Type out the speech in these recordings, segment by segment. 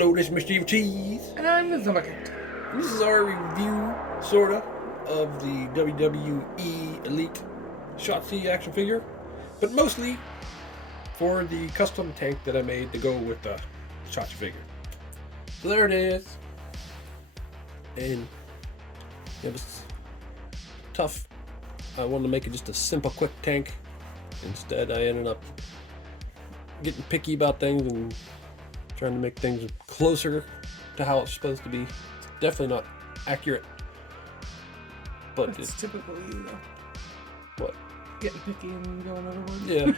Hello, this is Mr. Evilcheese. And I'm the Bucket. This is our review, sorta, of the WWE Elite Shotzi action figure, but mostly for the custom tank that I made to go with the Shotzi figure. So there it is. And it was tough. I wanted to make it just a simple, quick tank. Instead, I ended up getting picky about things and trying to make things closer to how it's supposed to be. It's definitely not accurate, but it's typical you though. What? Getting picky and going overboard. Yeah.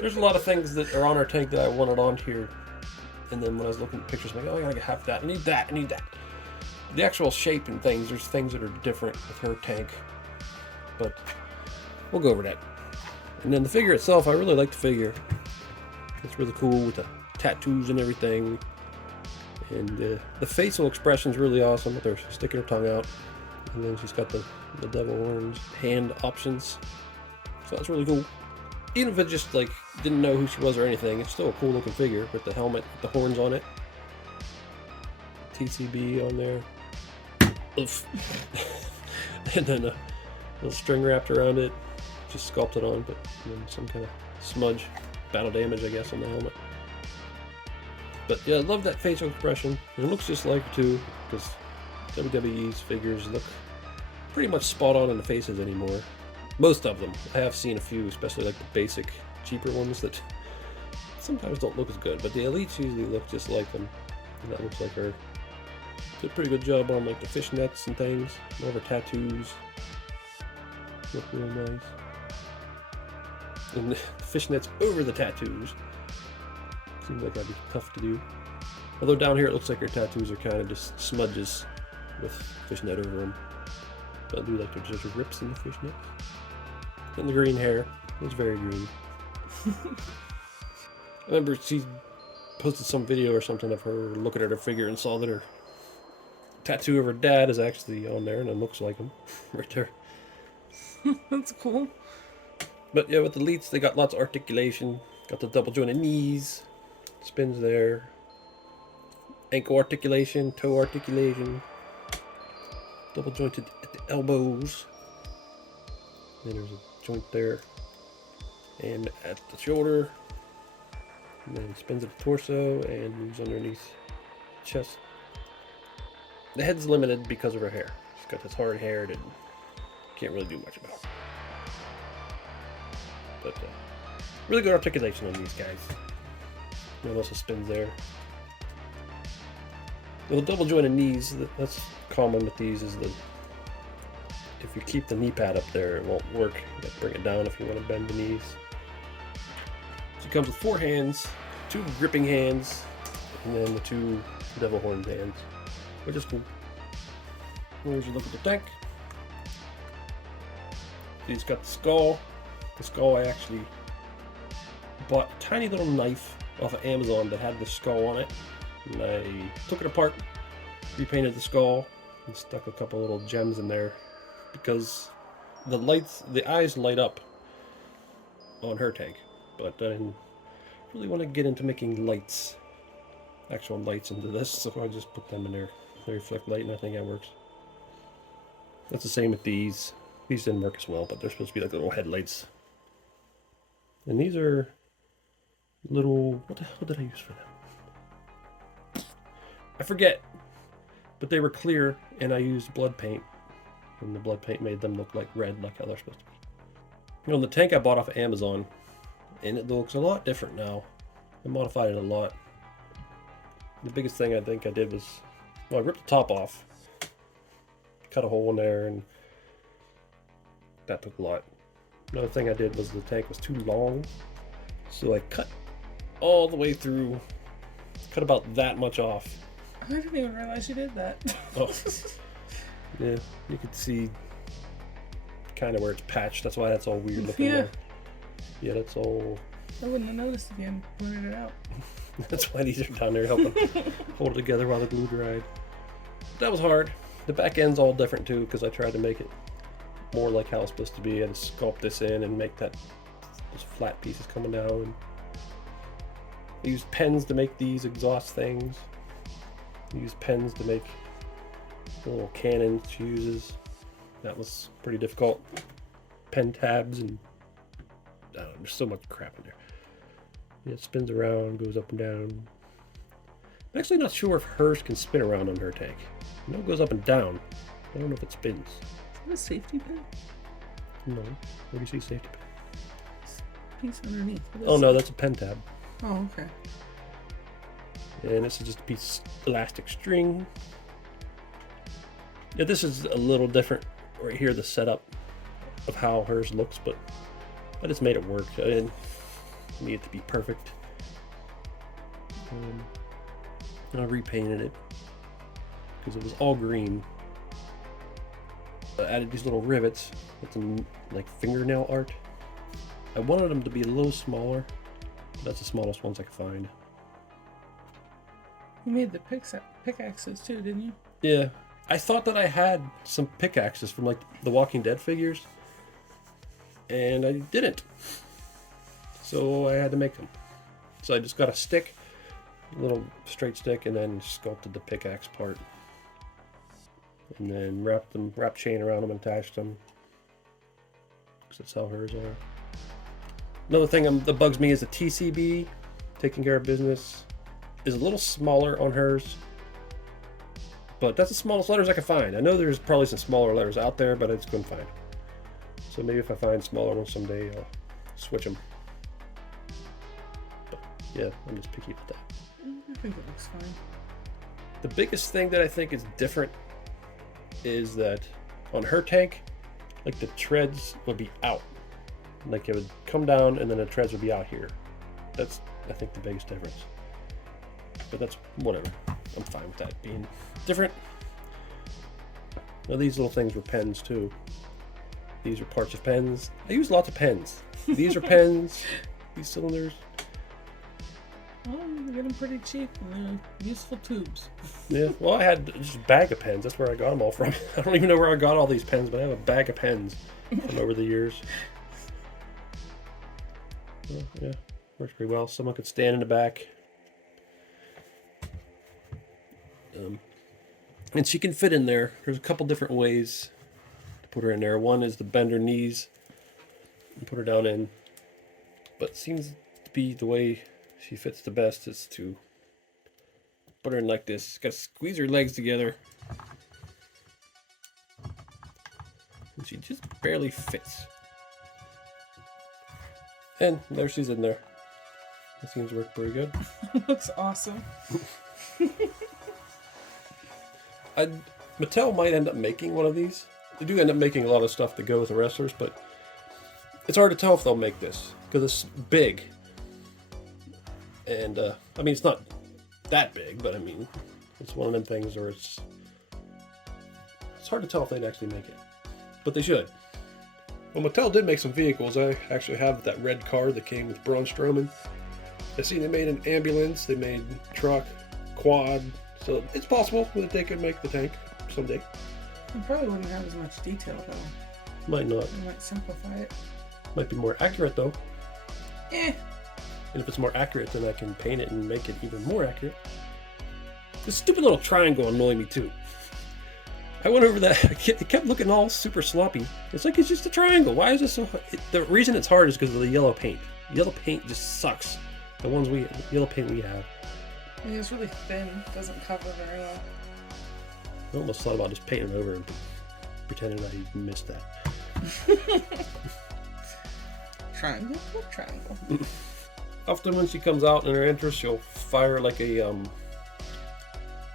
There's a lot of things that are on our tank that I wanted on here, and then when I was looking at pictures, I'm like, oh, I gotta get half that. I need that. I need that. The actual shape and things, there's things that are different with her tank, but we'll go over that. And then the figure itself, I really like the figure. It's really cool with the tattoos and everything, and the facial expression is really awesome with her sticking her tongue out, and then she's got the devil horns hand options, so that's really cool. Even if it just like didn't know who she was or anything, it's still a cool looking figure with the helmet with the horns on it, TCB on there. Oof. And then a little string wrapped around it, just sculpted on, but then some kind of smudge, battle damage I guess, on the helmet. But yeah, I love that facial expression. It looks just like her too, because WWE's figures look pretty much spot on in the faces anymore. Most of them. I have seen a few, especially like the basic, cheaper ones that sometimes don't look as good, but the Elites usually look just like them, and that looks like her. Did a pretty good job on like the fishnets and things. All of her tattoos look real nice. And the fishnets over the tattoos. Seems like that'd be tough to do. Although down here it looks like her tattoos are kind of just smudges with fishnet over them. But I do like there's just rips in the fishnets. And the green hair. It's very green. I remember she posted some video or something of her looking at her figure and saw that her tattoo of her dad is actually on there, and it looks like him right there. That's cool. But yeah, with the Elites, they got lots of articulation. Got the double jointed knees, spins there, ankle articulation, toe articulation, double jointed at the elbows. Then there's a joint there, and at the shoulder. And then spins at the torso and moves underneath the chest. The head's limited because of her hair. She's got this hard hair that can't really do much about. But really good articulation on these guys. And it also spins there. Well, the double jointed knees, that's common with these, is that if you keep the knee pad up there, it won't work. You have to bring it down if you want to bend the knees. She comes with 4 hands, 2 gripping hands, and then the 2 devil horn hands, which is cool. Here's your look at the tank. She's got the skull. The skull, I actually bought a tiny little knife off of Amazon that had the skull on it, and I took it apart, repainted the skull, and stuck a couple little gems in there because the eyes light up on her tank, but I didn't really want to get into making actual lights into this, so I just put them in there. They reflect light, and I think that works. That's the same with these. These didn't work as well, but they're supposed to be like little headlights. And these are little, what the hell did I use for them? I forget, but they were clear, and I used blood paint, and the blood paint made them look like red, like how they're supposed to be. You know, the tank I bought off of Amazon, and it looks a lot different now. I modified it a lot. The biggest thing I think I did was, well, I ripped the top off, cut a hole in there, and that took a lot. Another thing I did was the tank was too long, so I cut all the way through, cut about that much off. I didn't even realize you did that. Oh. Yeah, you could see kind of where it's patched. That's why that's all weird looking there. Yeah, that's all. I wouldn't have noticed if you hadn't pointed it out. That's why these are down there helping hold it together while the glue dried. That was hard. The back end's all different too, because I tried to make it more like how it's supposed to be. I had to sculpt this in and make those flat pieces coming down. I used pens to make these exhaust things. Use pens to make the little cannon she uses. That was pretty difficult. Pen tabs and I don't know, there's so much crap in there. Yeah, it spins around, goes up and down. I'm actually not sure if hers can spin around on her tank. I know it goes up and down. I don't know if it spins. Is that a safety pin? No. Where do you see safety pin? Piece underneath. Oh no, that's a pen tab. Oh, okay. And this is just a piece of elastic string. Yeah, this is a little different right here, the setup of how hers looks, but I just made it work. I didn't need it to be perfect. And I repainted it because it was all green. I added these little rivets with some like fingernail art. I wanted them to be a little smaller. That's the smallest ones I could find. You made the pickaxes too, didn't you? Yeah. I thought that I had some pickaxes from like the Walking Dead figures. And I didn't. So I had to make them. So I just got a stick, a little straight stick, and then sculpted the pickaxe part. And then wrapped chain around them and attached them. Because that's how hers are. Another thing that bugs me is the TCB, taking care of business, is a little smaller on hers. But that's the smallest letters I can find. I know there's probably some smaller letters out there, but I just couldn't find. So maybe if I find smaller ones someday, I'll switch them. But yeah, I'm just picky with that. I think it looks fine. The biggest thing that I think is different is that on her tank, like the treads would be out. Like it would come down and then the treads would be out here. That's, I think, the biggest difference. But that's whatever. I'm fine with that being different. Now these little things were pens too. These are parts of pens. I use lots of pens. These are pens. These cylinders. Well, you get them pretty cheap and they're useful tubes. Yeah, well, I had just a bag of pens. That's where I got them all from. I don't even know where I got all these pens, but I have a bag of pens from over the years. Well, yeah, works pretty well. Someone could stand in the back. And she can fit in there. There's a couple different ways to put her in there. One is to bend her knees and put her down in. But it seems to be the way she fits the best is to put her in like this. Got to squeeze her legs together. And she just barely fits. And there she's in there. That seems to work pretty good. Looks awesome. Mattel might end up making one of these. They do end up making a lot of stuff to go with the wrestlers, but it's hard to tell if they'll make this because it's big. And I mean, it's not that big, but I mean, it's one of them things where it's hard to tell if they'd actually make it, but they should. Well, Mattel did make some vehicles. I actually have that red car that came with Braun Strowman. I see they made an ambulance, they made truck, quad. So it's possible that they could make the tank someday. You probably wouldn't have as much detail though. Might not. You might simplify it. Might be more accurate though. Eh. And if it's more accurate, then I can paint it and make it even more accurate. This stupid little triangle annoyed me too. I went over that. It kept looking all super sloppy. It's like it's just a triangle. Why is it so hard? The reason it's hard is because of the yellow paint. Yellow paint just sucks. The yellow paint we have. I mean, it's really thin. It doesn't cover very well. I almost thought about just painting it over and pretending I missed that. Triangle? What triangle? Often when she comes out in her entrance, she'll fire like a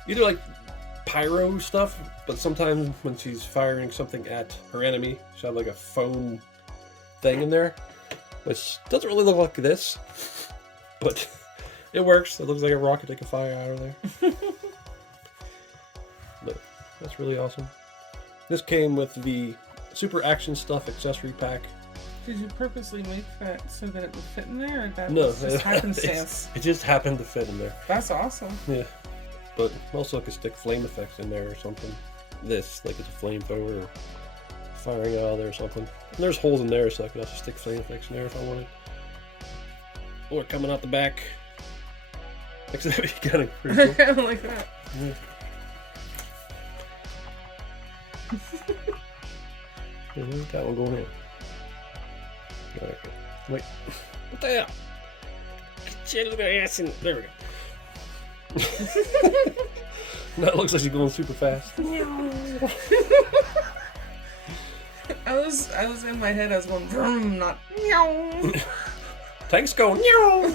either like pyro stuff, but sometimes when she's firing something at her enemy, she'll have like a foam thing in there, which doesn't really look like this, but it works. It looks like a rocket that can fire out of there. But that's really awesome. This came with the Super Action Stuff accessory pack. Did you purposely make that so that it would fit in there, or that No, was just happenstance? it just happened to fit in there. That's awesome. Yeah, but also I could stick flame effects in there or something. This, like it's a flamethrower or firing out of there or something. And there's holes in there, so I could also stick flame effects in there if I wanted. Or coming out the back. Actually, that'd be kind of pretty I cool. kind of like that. Yeah. Yeah, where's that one going in? Alright. Wait. What the hell? Get your little ass in. There we go. That looks like she's going super fast. I was in my head, I was going vroom, not meow. Tanks go meow.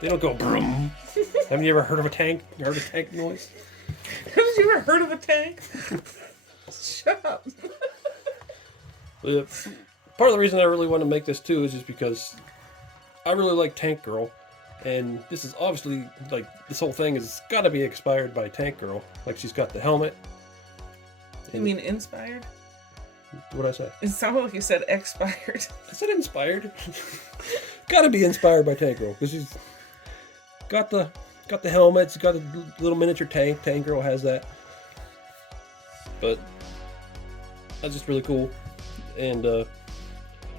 They don't go broom. Haven't you ever heard of a tank? You heard a tank noise? Haven't you ever heard of a tank? Shut up. Yeah. Part of the reason I really want to make this too is just because I really like Tank Girl, and this is obviously like this whole thing has got to be inspired by Tank Girl. Like she's got the helmet. You mean inspired? What'd I say? It sounded like you said expired. I said inspired. Got to be inspired by Tank Girl because she's got the helmet. She's got the little miniature tank. Tank Girl has that, but that's just really cool. And I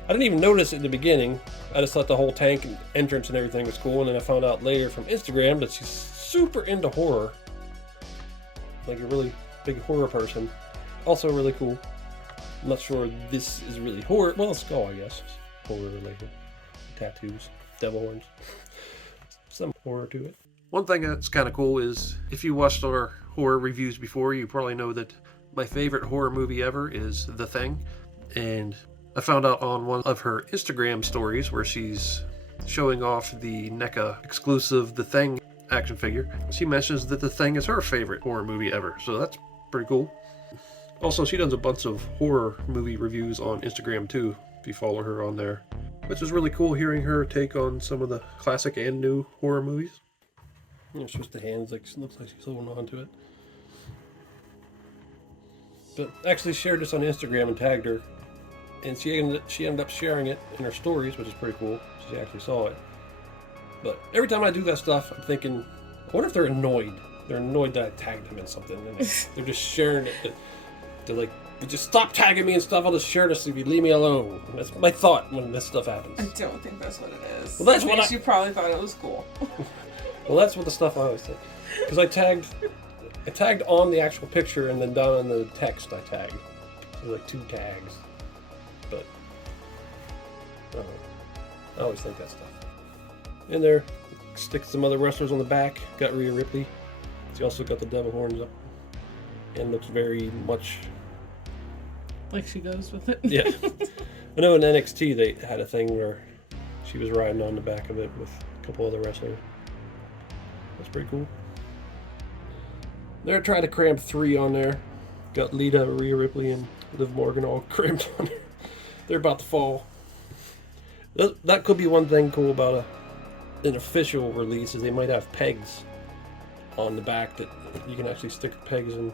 didn't even notice it in the beginning. I just thought the whole tank and entrance and everything was cool, and then I found out later from Instagram that she's super into horror, like a really big horror person. Also really cool. I'm not sure this is really horror. Well, skull, I guess, horror related. Tattoos, devil horns, some horror to it. One thing that's kind of cool is if you watched our horror reviews before, you probably know that my favorite horror movie ever is The Thing. And I found out on one of her Instagram stories where she's showing off the NECA exclusive The Thing action figure. She mentions that The Thing is her favorite horror movie ever, so that's pretty cool. Also, she does a bunch of horror movie reviews on Instagram too, if you follow her on there. Which is really cool hearing her take on some of the classic and new horror movies. You know, it's just the hands, like, looks like she's holding on to it. But I actually shared this on Instagram and tagged her. And she ended up sharing it in her stories, which is pretty cool. She actually saw it. But every time I do that stuff, I'm thinking, I wonder if they're annoyed. They're annoyed that I tagged them in something. And they're just sharing it. They're like, just stop tagging me and stuff. I'll just share this if you leave me alone. That's my thought when this stuff happens. I don't think that's what it is. Well, that's what you probably thought it was cool. Well, that's what the stuff I always think. Because I tagged on the actual picture and then down in the text I tagged. So like 2 tags. But I always think that stuff. In there, stick some other wrestlers on the back. Got Rhea Ripley. She also got the devil horns up. And looks very much like she goes with it. Yeah. I know in NXT they had a thing where she was riding on the back of it with a couple other wrestlers. That's pretty cool. They're trying to cram 3 on there. Got Lita, Rhea Ripley, and Liv Morgan all crammed on there. They're about to fall. That could be one thing cool about an official release is they might have pegs on the back that you can actually stick pegs in.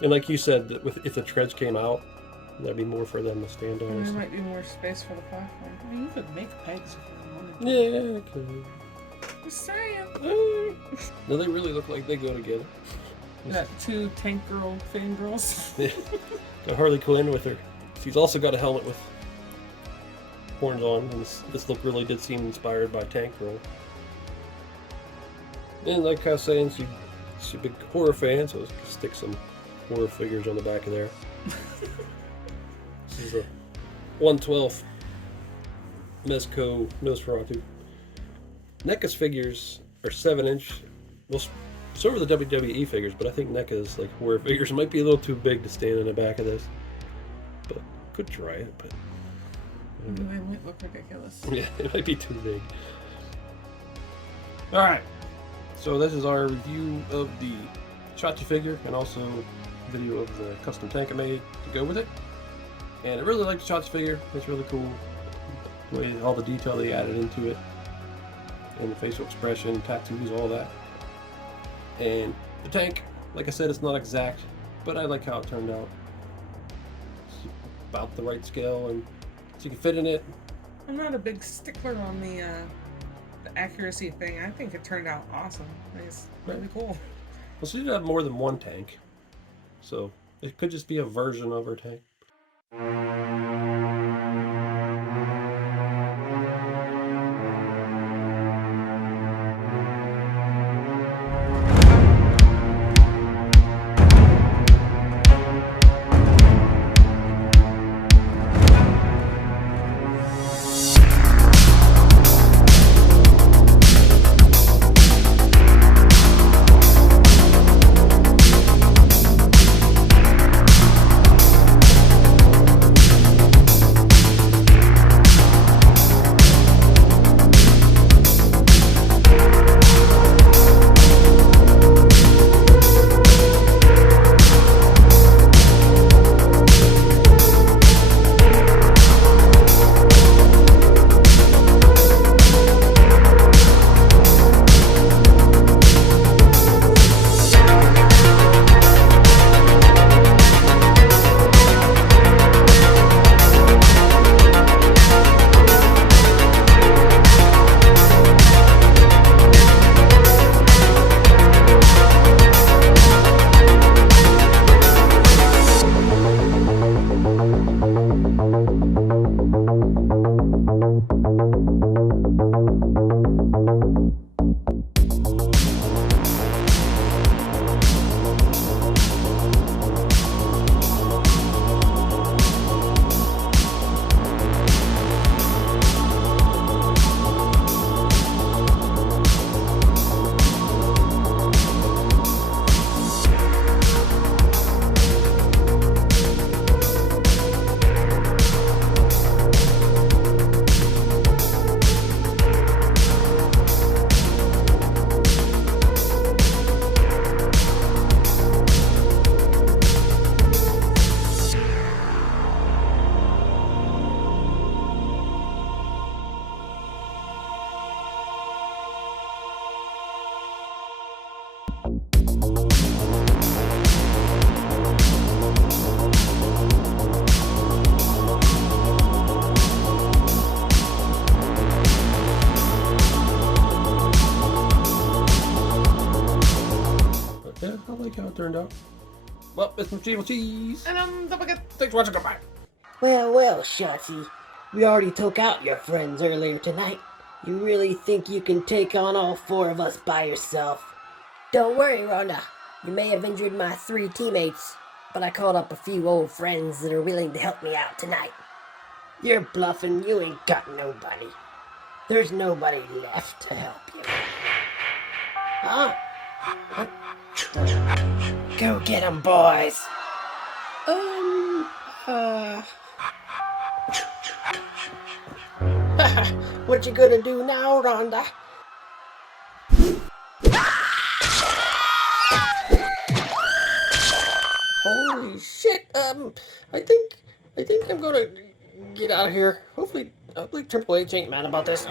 And like you said, that if the treads came out, that'd be more for them to stand on. And there might be more space for the platform. I mean, you could make pegs if you wanted to. Yeah, okay. Just saying. No, they really look like they go together. Got 2 Tank Girl fangirls. Yeah. Got Harley Quinn with her. She's also got a helmet with horns on, and this look really did seem inspired by Tank Girl. And like I was saying, she's a big horror fan, so let's stick some horror figures on the back of there. This is a 1/12 Mezco Nosferatu. NECA's figures are 7-inch. Well, so are the WWE figures, but I think NECA's like horror figures might be a little too big to stand in the back of this. But could try it, but It might look ridiculous. yeah, it might be too big. Alright, so this is our review of the Shotzi figure and also video of the custom tank I made to go with it. And I really like the Shotzi figure. It's really cool. The way all the detail they added into it. And the facial expression, tattoos, all that. And the tank, like I said, it's not exact, but I like how it turned out. It's about the right scale and so you can fit in it. I'm not a big stickler on the accuracy thing. I think it turned out awesome. It's really cool. Well, she did have more than one tank, so it could just be a version of her tank. turned out. Well, it's Evilcheese. And don't forget. Thanks for watching. Goodbye. Well, Shotzi. We already took out your friends earlier tonight. You really think you can take on all 4 of us by yourself? Don't worry, Rhonda. You may have injured my 3 teammates, but I called up a few old friends that are willing to help me out tonight. You're bluffing. You ain't got nobody. There's nobody left to help you. Huh? Go get 'em, boys. What you gonna do now, Rhonda? Holy shit! I think I'm gonna get out of here. Hopefully Triple H ain't mad about this.